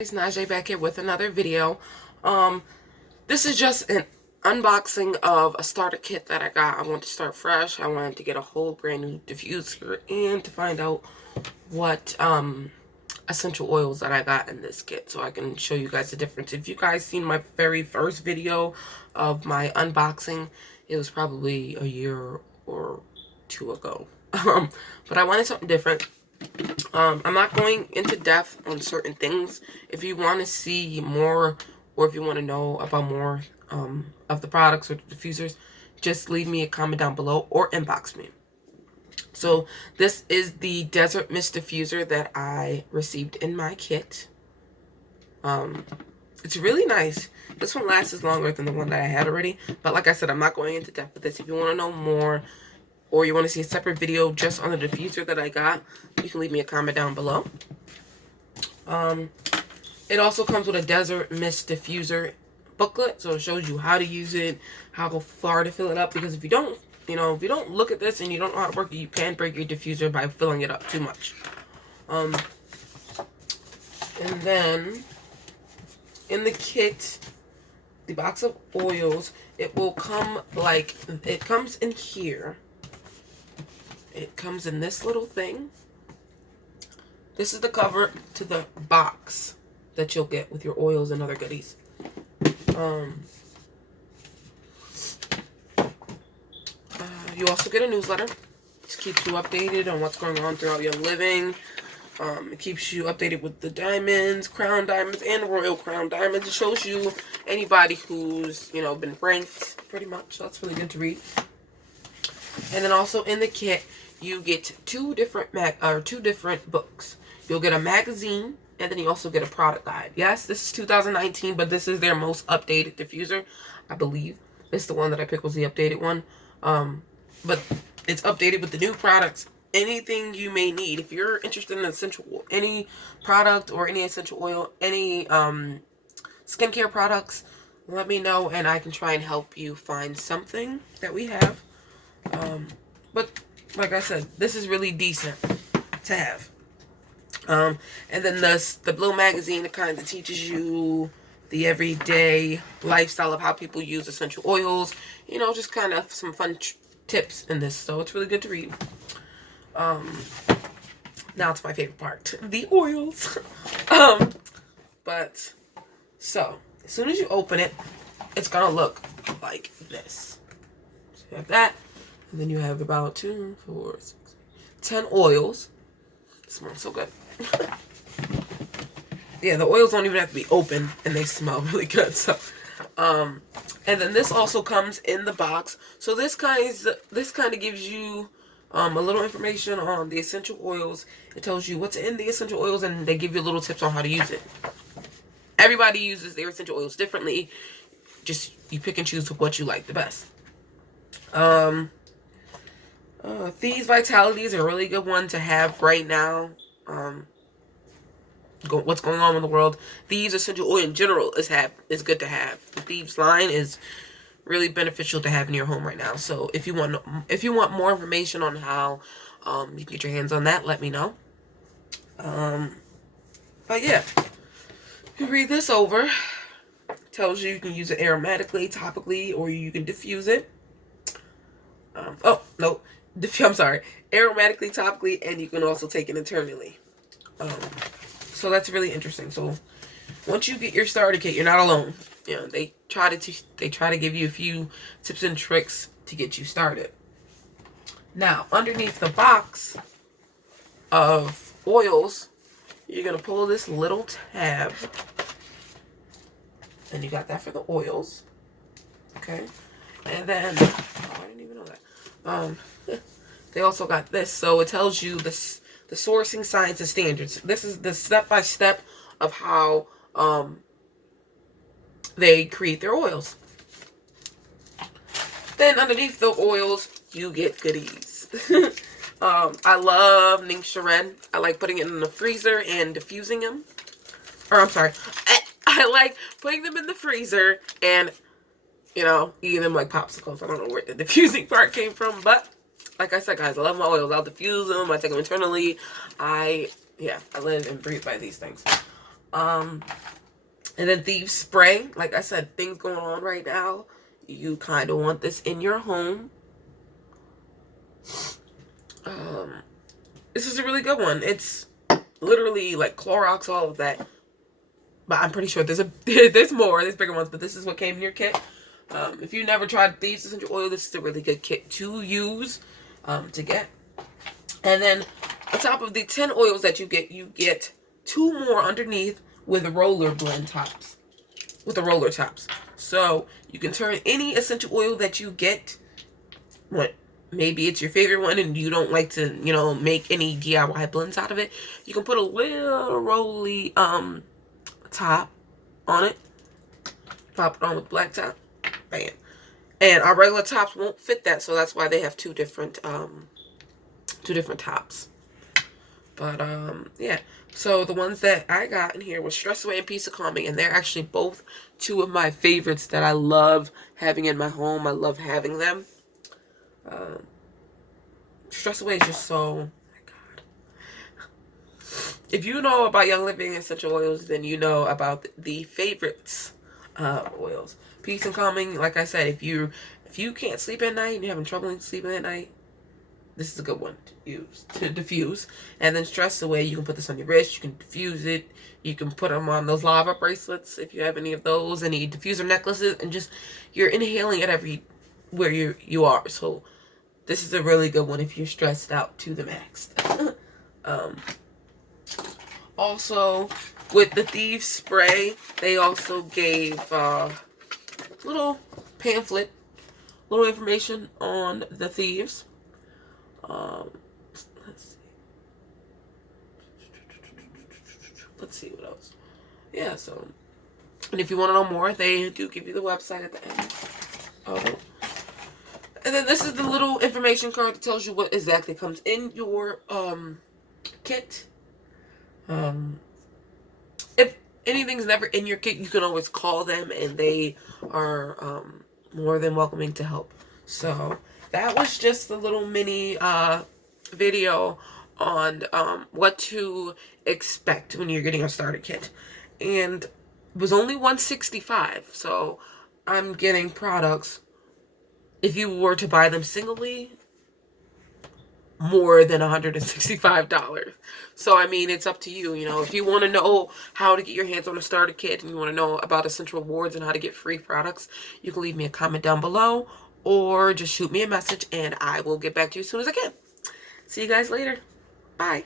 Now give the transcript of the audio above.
It's NaJae back here with another video. This is just an unboxing of a starter kit that I got. I want to start fresh. I wanted to get a whole brand new diffuser and to find out what essential oils that I got in this kit so I can show you guys the difference. If you guys seen my very first video of my unboxing, it was probably a year or two ago. But I wanted something different. I'm not going into depth on certain things. If you want to see more or if you want to know about more of the products or the diffusers, just leave me a comment down below or inbox me. So this is the Desert Mist diffuser that I received in my kit. It's really nice. This one lasts longer than the one that I had already. But like I said, I'm not going into depth with this. If you want to know more, or you want to see a separate video just on the diffuser that I got, you can leave me a comment down below. It also comes with a Desert Mist diffuser booklet, so it shows you how to use it, how far to fill it up, because if you don't, if you don't look at this and you don't know how to work it, you can break your diffuser by filling it up too much. And then in the kit, the box of oils, it will come like, it comes in here. It comes in this little thing. This is the cover to the box that you'll get with your oils and other goodies. You also get a newsletter. It keeps you updated on what's going on throughout your living. It keeps you updated with the diamonds, crown diamonds, and royal crown diamonds. It shows you anybody who's, been ranked, pretty much. So that's really good to read. And then also in the kit, you get two different books. You'll get a magazine, and then you also get a product guide. Yes, this is 2019, but this is their most updated diffuser, I believe. This is the one that I picked was the updated one. But it's updated with the new products. Anything you may need. If you're interested in essential oil, any product or any essential oil, any skincare products, let me know, and I can try and help you find something that we have. But like I said, this is really decent to have. And then the blue magazine, it kind of teaches you the everyday lifestyle of how people use essential oils. Just kind of some fun tips in this. So it's really good to read. Now it's my favorite part, the oils. But so as soon as you open it, it's gonna look like this. So you have that. And then you have about 2, 4, 6, 10 oils. It smells so good. Yeah, the oils don't even have to be open, and they smell really good. So, and then this also comes in the box. So this kind of gives you a little information on the essential oils. It tells you what's in the essential oils, and they give you little tips on how to use it. Everybody uses their essential oils differently. Just you pick and choose what you like the best. Thieves Vitality is a really good one to have right now. What's going on in the world. Thieves essential oil in general is good to have. The Thieves line is really beneficial to have in your home right now. So if you want more information on how you can get your hands on that, let me know. But yeah, you read this over. It tells you can use it aromatically, topically, or you can diffuse it. Oh no. I'm sorry, aromatically, topically, and you can also take it internally. So that's really interesting. So once you get your starter kit, you're not alone. They try to give you a few tips and tricks to get you started. Now, underneath the box of oils, you're gonna pull this little tab, and you got that for the oils. Okay, and then I didn't even know that. They also got this, so it tells you the sourcing science and standards. This is the step-by-step of how they create their oils. Then underneath the oils, you get goodies. I love NaJae DeJean. I like putting it in the freezer and diffusing them. Or I'm sorry, I like putting them in the freezer and eating them like popsicles. I don't know where the diffusing part came from, but like I said, guys, I love my oils. I'll diffuse them. I take them internally. I live and breathe by these things. And then Thieves Spray. Like I said, things going on right now. You kind of want this in your home. This is a really good one. It's literally like Clorox, all of that. But I'm pretty sure there's there's more, there's bigger ones, but this is what came in your kit. If you never tried Thieves Essential Oil, this is a really good kit to use, to get. And then on top of the 10 oils that you get 2 more underneath with roller blend tops, with the roller tops. So you can turn any essential oil that you get, maybe it's your favorite one and you don't like to, you know, make any DIY blends out of it. You can put a little roly top on it. Pop it on with black top. Bam. And our regular tops won't fit that, so that's why they have two different tops. But yeah. So the ones that I got in here was Stress Away and Peace of Calming, and they're actually both 2 of my favorites that I love having in my home. I love having them. Stress Away is just so, oh my God. If you know about Young Living essential oils, then you know about the favorites oils. Peace and Calming, like I said, if you can't sleep at night and you're having trouble sleeping at night, this is a good one to use to diffuse. And then Stress Away, you can put this on your wrist, you can diffuse it, you can put them on those lava bracelets if you have any of those, any diffuser necklaces, and just you're inhaling it where you are. So this is a really good one if you're stressed out to the max. Also, with the Thieves Spray, they also gave little pamphlet, little information on the thieves. Let's see what else. Yeah, so, and if you want to know more, they do give you the website at the end. And then this is the little information card that tells you what exactly comes in your kit. If anything's never in your kit, you can always call them, and they are more than welcoming to help. So that was just a little mini video on what to expect when you're getting a starter kit, and it was only $165. So I'm getting products, if you were to buy them singly, more than $165. So I mean, it's up to you. You know, if you want to know how to get your hands on a starter kit and you want to know about Essential Rewards and how to get free products, you can leave me a comment down below or just shoot me a message and I will get back to you as soon as I can. See you guys later. Bye.